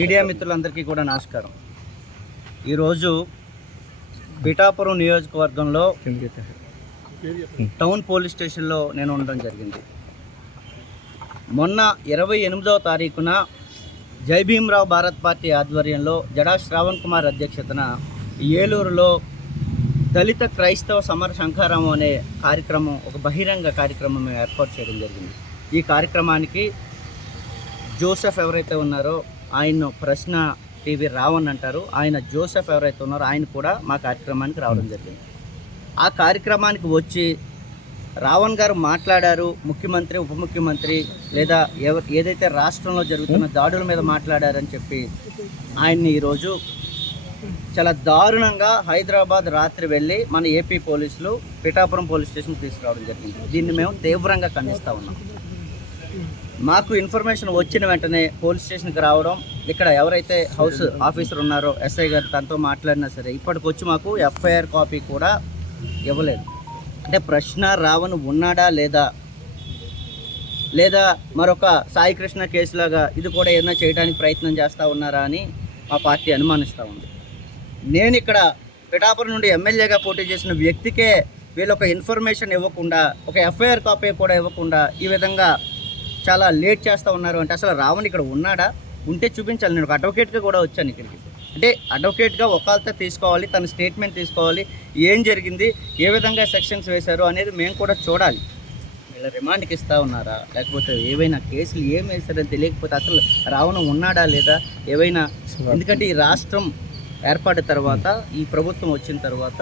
Media మిత్రులందరికీ కూడా నమస్కారం. ఈరోజు పిఠాపురం నియోజకవర్గంలో టౌన్ పోలీస్ స్టేషన్లో నేను ఉండడం జరిగింది. మొన్న 28వ తారీఖున జై భీమ్రావ్ భారత్ పార్టీ ఆధ్వర్యంలో జడా శ్రావణ్ కుమార్ అధ్యక్షతన ఏలూరులో దళిత క్రైస్తవ సమర శంఖారామం అనే కార్యక్రమం, ఒక బహిరంగ కార్యక్రమం ఏర్పాటు చేయడం జరిగింది. ఈ కార్యక్రమానికి జోసెఫ్ ఎవరైతే ఉన్నారో ఆయన ప్రశ్న టీవీ రావణ్ అంటారు, ఆయన జోసెఫ్ ఎవరైతే ఉన్నారో ఆయన కూడా మా కార్యక్రమానికి రావడం జరిగింది. ఆ కార్యక్రమానికి వచ్చి రావణ్ గారు మాట్లాడారు. ముఖ్యమంత్రి, ఉప ముఖ్యమంత్రి లేదా ఏదైతే రాష్ట్రంలో జరుగుతున్న దాడుల మీద మాట్లాడారని చెప్పి ఆయన్ని ఈరోజు చాలా దారుణంగా హైదరాబాద్ రాత్రి వెళ్ళి మన ఏపీ పోలీసులు పిఠాపురం పోలీస్ స్టేషన్కి తీసుకురావడం జరిగింది. దీన్ని మేము తీవ్రంగా ఖండిస్తూ ఉన్నాం. మాకు ఇన్ఫర్మేషన్ వచ్చిన వెంటనే పోలీస్ స్టేషన్కి రావడం, ఇక్కడ ఎవరైతే హౌస్ ఆఫీసర్ ఉన్నారో ఎస్ఐ గారు తనతో మాట్లాడినా సరే ఇప్పటికొచ్చి మాకు ఎఫ్ఐఆర్ కాపీ కూడా ఇవ్వలేదు. అంటే ప్రశ్న రావణ్ ఉన్నాడా లేదా మరొక సాయి కృష్ణ కేసులాగా ఇది కూడా ఏదైనా చేయడానికి ప్రయత్నం చేస్తూ ఉన్నారా అని మా పార్టీ అనుమానిస్తూ ఉంది. నేను ఇక్కడ పిఠాపురం నుండి ఎమ్మెల్యేగా పోటీ చేసిన వ్యక్తికే వీళ్ళు ఒక ఇన్ఫర్మేషన్ ఇవ్వకుండా, ఒక ఎఫ్ఐఆర్ కాపీ కూడా ఇవ్వకుండా ఈ విధంగా చాలా లేట్ చేస్తూ ఉన్నారు. అంటే అసలు రావణ్ ఇక్కడ ఉన్నాడా? ఉంటే చూపించాలి. నేను ఒక అడ్వకేట్గా కూడా వచ్చాను ఇక్కడికి. అంటే అడ్వకేట్గా ఒకళ్ళతో తీసుకోవాలి, తన స్టేట్మెంట్ తీసుకోవాలి, ఏం జరిగింది, ఏ విధంగా సెక్షన్స్ వేశారు అనేది మేము కూడా చూడాలి. ఇలా రిమాండ్కి ఇస్తూ ఉన్నారా, లేకపోతే ఏవైనా కేసులు ఏం వేశారని తెలియకపోతే అసలు రావణ్ ఉన్నాడా లేదా ఏవైనా. ఎందుకంటే ఈ రాష్ట్రం ఏర్పడిన తర్వాత, ఈ ప్రభుత్వం వచ్చిన తర్వాత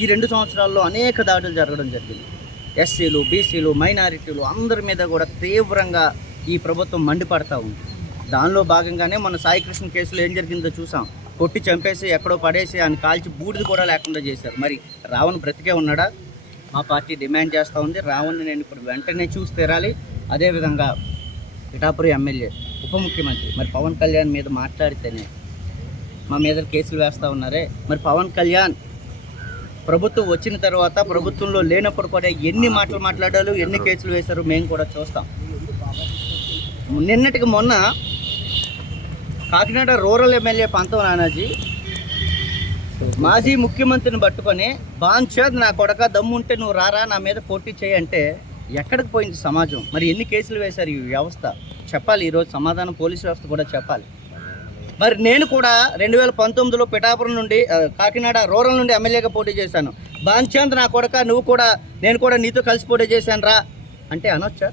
ఈ 2 సంవత్సరాల్లో అనేక దాడులు జరగడం జరిగింది. ఎస్సీలు, బీసీలు, మైనారిటీలు అందరి మీద కూడా తీవ్రంగా ఈ ప్రభుత్వం మండిపడతా ఉంది. దానిలో భాగంగానే మన సాయి కృష్ణ కేసులో ఏం జరిగిందో చూసాం. కొట్టి చంపేసి ఎక్కడో పడేసి ఆయన కాల్చి బూడిది కూడా లేకుండా చేశారు. మరి రావణ్ బ్రతికే ఉన్నాడా? మా పార్టీ డిమాండ్ చేస్తూ ఉంది. రావణ్ని నేను ఇప్పుడు వెంటనే చూసి తీరాలి. అదేవిధంగా పిఠాపురం ఎమ్మెల్యే, ఉప ముఖ్యమంత్రి మరి పవన్ కళ్యాణ్ మీద మాట్లాడితేనే మా మీద కేసులు వేస్తూ ఉన్నారే. మరి పవన్ కళ్యాణ్ ప్రభుత్వం వచ్చిన తర్వాత, ప్రభుత్వంలో లేనప్పుడు కూడా ఎన్ని మాటలు మాట్లాడారు, ఎన్ని కేసులు వేశారు మేము కూడా చూస్తాం. నిన్నటికి మొన్న కాకినాడ రూరల్ ఎమ్మెల్యే పంతం నానాజీ మాజీ ముఖ్యమంత్రిని పట్టుకొని బాంఛద్ నా కొడక దమ్ముంటే నువ్వు రారా నా మీద పోటీ చేయంటే ఎక్కడికి పోయింది సమాజం? మరి ఎన్ని కేసులు వేశారు ఈ వ్యవస్థ? చెప్పాలి. ఈరోజు సమాధానం పోలీసు వ్యవస్థ కూడా చెప్పాలి. మరి నేను కూడా 2019లో పిఠాపురం నుండి కాకినాడ రూరల్ నుండి ఎమ్మెల్యేగా పోటీ చేశాను. బాంఛద్ నా కొడక నేను కూడా నీతో కలిసి పోటీ చేశాను రా అంటే అనొచ్చా?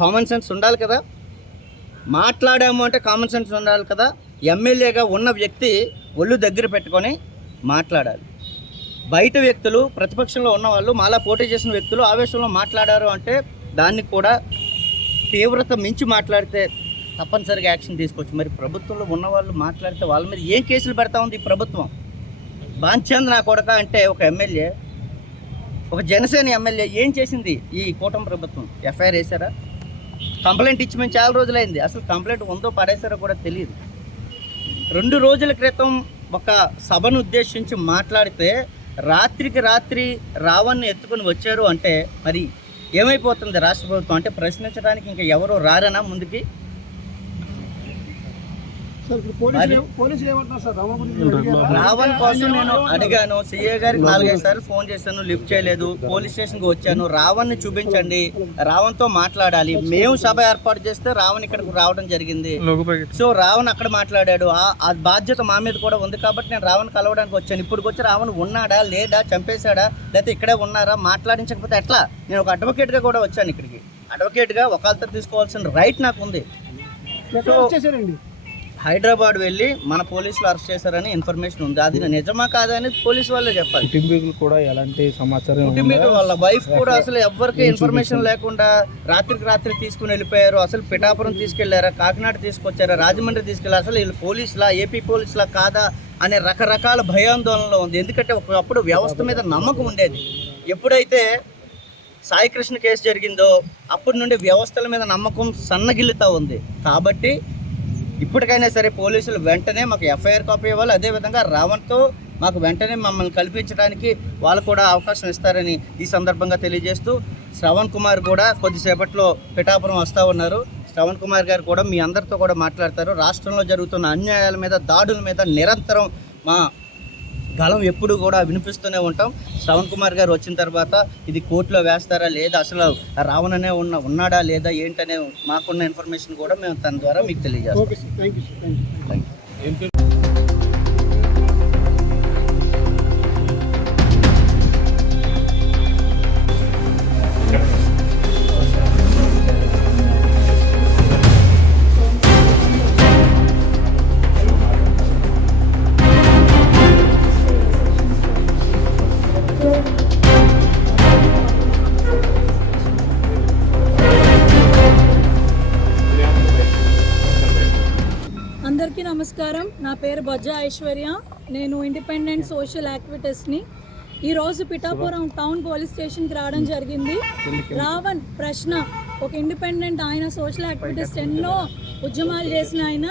కామన్ సెన్స్ ఉండాలి కదా. మాట్లాడాము అంటే కామన్ సెన్స్ ఉండాలి కదా. ఎమ్మెల్యేగా ఉన్న వ్యక్తి ఒళ్ళు దగ్గర పెట్టుకొని మాట్లాడాలి. బయట వ్యక్తులు, ప్రతిపక్షంలో ఉన్నవాళ్ళు, మాలా పోటీ చేసిన వ్యక్తులు ఆవేశంలో మాట్లాడారు అంటే దాన్ని కూడా తీవ్రత మించి మాట్లాడితే తప్పనిసరిగా యాక్షన్ తీసుకోవచ్చు. మరి ప్రభుత్వంలో ఉన్నవాళ్ళు మాట్లాడితే వాళ్ళ మీద ఏం కేసులు పెడతా ఉంది ఈ ప్రభుత్వం? బాంచంద్ నా కొడక అంటే ఒక ఎమ్మెల్యే, ఒక జనసేన ఎమ్మెల్యే ఏం చేసింది ఈ కూటమి ప్రభుత్వం? ఎఫ్ఐఆర్ వేశారా? కంప్లైంట్ ఇచ్చి మేము చాలా రోజులైంది, అసలు కంప్లైంట్ ఉందో పడేసారో కూడా తెలియదు. 2 రోజుల క్రితం ఒక సభను ఉద్దేశించి మాట్లాడితే రాత్రికి రాత్రి రావణ్ని ఎత్తుకుని వచ్చారు అంటే మరి ఏమైపోతుంది రాష్ట్ర ప్రభుత్వం? అంటే ప్రశ్నించడానికి ఇంకా ఎవరు రారనా ముందుకి? రావణ్ కోసం నేను అడిగాను, సిఏ గారికి 4-5 సార్లు ఫోన్ చేశాను, లిఫ్ట్ చేయలేదు. పోలీస్ స్టేషన్కి వచ్చాను, రావణ్ని చూపించండి, రావణ్తో మాట్లాడాలి. మేము సభ ఏర్పాటు చేస్తే రావణ్ ఇక్కడికి రావడం జరిగింది. సో రావణ్ అక్కడ మాట్లాడాడు, ఆ బాధ్యత మా మీద కూడా ఉంది కాబట్టి నేను రావణ్ కలవడానికి వచ్చాను. ఇప్పుడు వచ్చి రావణ్ ఉన్నాడా లేదా, చంపేశాడా, లేకపోతే ఇక్కడే ఉన్నారా, మాట్లాడించకపోతే ఎట్లా? నేను ఒక అడ్వకేట్గా కూడా వచ్చాను ఇక్కడికి. అడ్వకేట్గా ఒకళ్ళతో తీసుకోవాల్సిన రైట్ నాకు ఉంది. హైదరాబాద్ వెళ్ళి మన పోలీసులు అరెస్ట్ చేశారని ఇన్ఫర్మేషన్ ఉంది, అది నిజమా కాదని పోలీసు వాళ్ళే చెప్పాలి. కుటుంబీకులు కూడా ఎలాంటి సమాచారం, కుటుంబీకులు వాళ్ళ వైఫ్ కూడా అసలు ఎవరికి ఇన్ఫర్మేషన్ లేకుండా రాత్రికి రాత్రి తీసుకుని వెళ్ళిపోయారు. అసలు పిఠాపురం తీసుకెళ్లారా, కాకినాడ తీసుకొచ్చారా, రాజమండ్రి తీసుకెళ్లారు, అసలు వీళ్ళు పోలీసులా, ఏపీ పోలీసులా కాదా అనే రకరకాల భయాందోళనలో ఉంది. ఎందుకంటే ఒకప్పుడు వ్యవస్థ మీద నమ్మకం ఉండేది. ఎప్పుడైతే సాయి కృష్ణ కేసు జరిగిందో అప్పటి నుండి వ్యవస్థల మీద నమ్మకం సన్నగిల్లుతూ ఉంది. కాబట్టి ఇప్పటికైనా సరే పోలీసులు వెంటనే మాకు ఎఫ్ఐఆర్ కాపీ ఇవ్వాలి. అదేవిధంగా రావణ్తో మాకు వెంటనే మమ్మల్ని కల్పించడానికి వాళ్ళు కూడా అవకాశం ఇస్తారని ఈ సందర్భంగా తెలియజేస్తూ, శ్రవణ్ కుమార్ కూడా కొద్దిసేపట్లో పిఠాపురం వస్తూ ఉన్నారు. శ్రవణ్ కుమార్ గారు కూడా మీ అందరితో కూడా మాట్లాడతారు. రాష్ట్రంలో జరుగుతున్న అన్యాయాల మీద, దాడుల మీద నిరంతరం మా గళం ఎప్పుడు కూడా వినిపిస్తూనే ఉంటాం. శ్రవణ్ కుమార్ గారు వచ్చిన తర్వాత ఇది కోర్టులో వేస్తారా లేదా, అసలు రావణనే ఉన్నాడా లేదా ఏంటనే మాకున్న ఇన్ఫర్మేషన్ కూడా మేము తన ద్వారా మీకు తెలియజేస్తాం. అందరికీ నమస్కారం. నా పేరు బొజ్జా ఐశ్వర్య. నేను ఇండిపెండెంట్ సోషల్ యాక్టివిటీస్ని. ఈరోజు పిఠాపురం టౌన్ పోలీస్ స్టేషన్కి రావడం జరిగింది. రావణ్ ప్రశ్న ఒక ఇండిపెండెంట్, ఆయన సోషల్ యాక్టివిటీస్ట్, ఎన్నో ఉద్యమాలు చేసిన ఆయన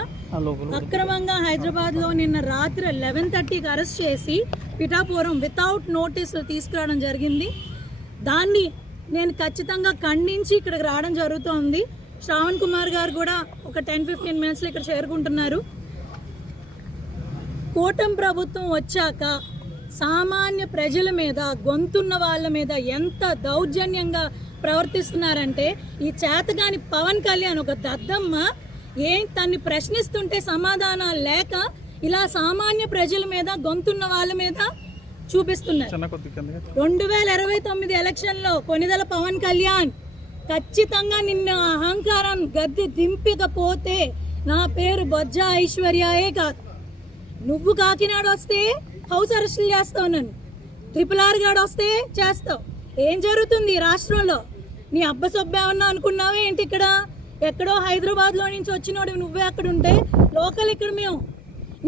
అక్రమంగా హైదరాబాద్లో నిన్న రాత్రి 11:30కి అరెస్ట్ చేసి పిఠాపురం వితౌట్ నోటీసులు తీసుకురావడం జరిగింది. దాన్ని నేను ఖచ్చితంగా ఖండించి ఇక్కడికి రావడం జరుగుతోంది. శ్రవణ్ కుమార్ గారు కూడా ఒక 10-15 మినిట్స్లో ఇక్కడ చేరుకుంటున్నారు. కూటమి ప్రభుత్వం వచ్చాక సామాన్య ప్రజల మీద, గొంతున్న వాళ్ళ మీద ఎంత దౌర్జన్యంగా ప్రవర్తిస్తున్నారంటే, ఈ చేతగాని పవన్ కళ్యాణ్ ఒక దద్దమ్మ తన్ని ప్రశ్నిస్తుంటే సమాధానాలు లేక ఇలా సామాన్య ప్రజల మీద, గొంతున్న వాళ్ళ మీద చూపిస్తున్నారు. 2029 ఎలక్షన్లో కొనిదెల పవన్ కళ్యాణ్ ఖచ్చితంగా నిన్న అహంకారం గద్దె దింపకపోతే నా పేరు బొజ్జా ఐశ్వర్యయే కాదు. నువ్వు కాకినాడ వస్తే హౌస్ అరెస్టులు చేస్తావు, నన్ను RRR గాడు వస్తే చేస్తావు. ఏం జరుగుతుంది రాష్ట్రంలో? నీ అబ్బసొబ్బేమన్నా అనుకున్నావే ఏంటి? ఇక్కడ ఎక్కడో హైదరాబాద్లో నుంచి వచ్చినోడు నువ్వే అక్కడ ఉంటే, లోకల్ ఇక్కడ మేము.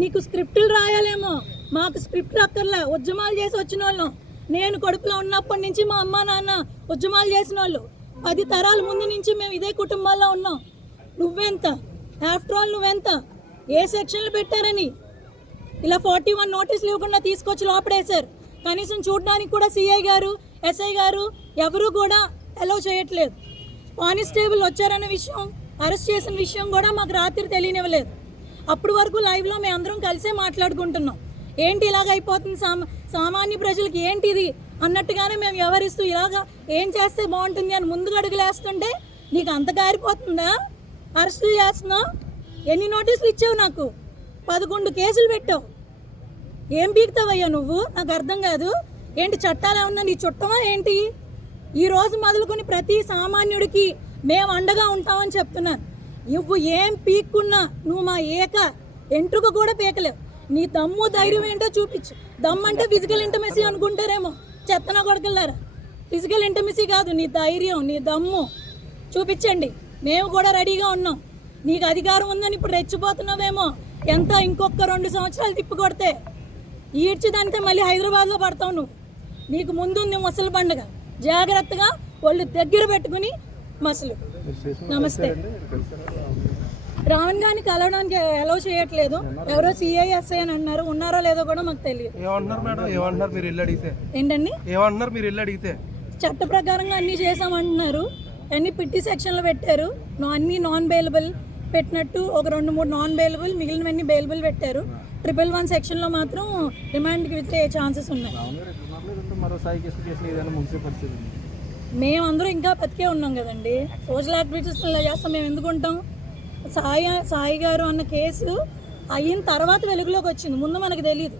నీకు స్క్రిప్టులు రాయాలేమో, మాకు స్క్రిప్ట్ అక్కర్లే. ఉద్యమాలు చేసి వచ్చిన వాళ్ళం. నేను కడుపులో ఉన్నప్పటి నుంచి మా అమ్మ నాన్న ఉద్యమాలు చేసిన వాళ్ళు. 10 తరాల ముందు నుంచి మేము ఇదే కుటుంబాల్లో ఉన్నాం. నువ్వెంత? ఆఫ్టర్ ఆల్ నువ్వెంత? ఏ సెక్షన్లు పెట్టారని ఇలా 41 నోటీసులు ఇవ్వకుండా తీసుకొచ్చి లోపడేశారు. కనీసం చూడడానికి కూడా సిఐ గారు, ఎస్ఐ గారు ఎవరు కూడా అలౌ చేయట్లేదు. కానిస్టేబుల్ వచ్చారనే విషయం, అరెస్ట్ చేసిన విషయం కూడా మాకు రాత్రి తెలియనివ్వలేదు. అప్పటి వరకు లైవ్లో మేము అందరం కలిసే మాట్లాడుకుంటున్నాం. ఏంటి ఇలాగ అయిపోతుంది, సామాన్య ప్రజలకి ఏంటిది అన్నట్టుగానే మేము వ్యవహరిస్తూ ఇలాగా ఏం చేస్తే బాగుంటుంది అని ముందుకు అడుగులేస్తుంటే నీకు అంత గారిపోతుందా? అరెస్టులు చేస్తున్నావు. ఎన్ని నోటీసులు ఇచ్చావు? నాకు 11 కేసులు పెట్టావు. ఏం పీకుతావయ్యా నువ్వు? నాకు అర్థం కాదు. ఏంటి చట్టాలు ఏమన్నా నీ చుట్టమా ఏంటి? ఈరోజు మొదలుకొని ప్రతి సామాన్యుడికి మేము అండగా ఉంటామని చెప్తున్నాను. నువ్వు ఏం పీక్కున్నా నువ్వు మా ఎంట్రుక కూడా పీకలేవు. నీ దమ్ము ధైర్యం ఏంటో చూపించు. దమ్ము అంటే ఫిజికల్ ఇంటిమసీ అనుకుంటారేమో, చెత్తన కొడకల్లారా. ఫిజికల్ ఇంటిమసీ కాదు, నీ ధైర్యం, నీ దమ్ము చూపించండి. మేము కూడా రెడీగా ఉన్నాం. నీకు అధికారం ఉందని ఇప్పుడు రెచ్చిపోతున్నావేమో. ఎంత ఇంకొక 2 సంవత్సరాలు తిప్పి కొడితే ఈడ్చిదానికే మళ్ళీ హైదరాబాద్లో పడతావు నువ్వు. నీకు ముందుంది ముసలి పండుగ, జాగ్రత్తగా వాళ్ళు దగ్గర పెట్టుకుని మసలు. నమస్తే. రావణ్ గారిని కలవడానికి అలౌ చేయట్లేదు. ఎవరో సిఐఎస్ఐ అని అన్నారు, ఉన్నారో లేదో కూడా మాకు తెలియదు. ఏమంటున్నారు మేడం? ఏమంటున్నారు మీరు ఇల్లు అడిగితే? ఏంటండి? ఏమంటున్నారు మీరు ఇల్లు అడిగితే? చట్ట ప్రకారంగా అన్నీ చేసామంటున్నారు. అన్ని పిట్టి సెక్షన్లో పెట్టారు. అన్నీ నాన్ బెయిలబుల్ పెట్టినట్టు ఒక 2-3 నాన్ బెయిలబుల్, మిగిలినవన్నీ బెయిలబుల్ పెట్టారు. 111 సెక్షన్లో మాత్రం రిమాండ్కి విత్తే ఛాన్సెస్ ఉన్నాయి. మరో సాయి కృష్ణ కేసులో ఏదైనా ముగిసే పరిస్థితి ఉంది. మేమందరూ ఇంకా బతికే ఉన్నాం కదండి. సోషల్ యాక్టివిటీస్ ఇలా చేస్తాం, మేము ఎందుకు ఉంటాం? సాయి గారు అన్న కేసు అయిన తర్వాత వెలుగులోకి వచ్చింది, ముందు మనకు తెలియదు.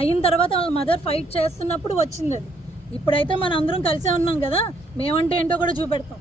అయిన తర్వాత వాళ్ళ మదర్ ఫైట్ చేస్తున్నప్పుడు వచ్చింది అది. ఇప్పుడైతే మనం అందరం కలిసే ఉన్నాం కదా, మేమంటే ఏంటో కూడా చూపెడతాం.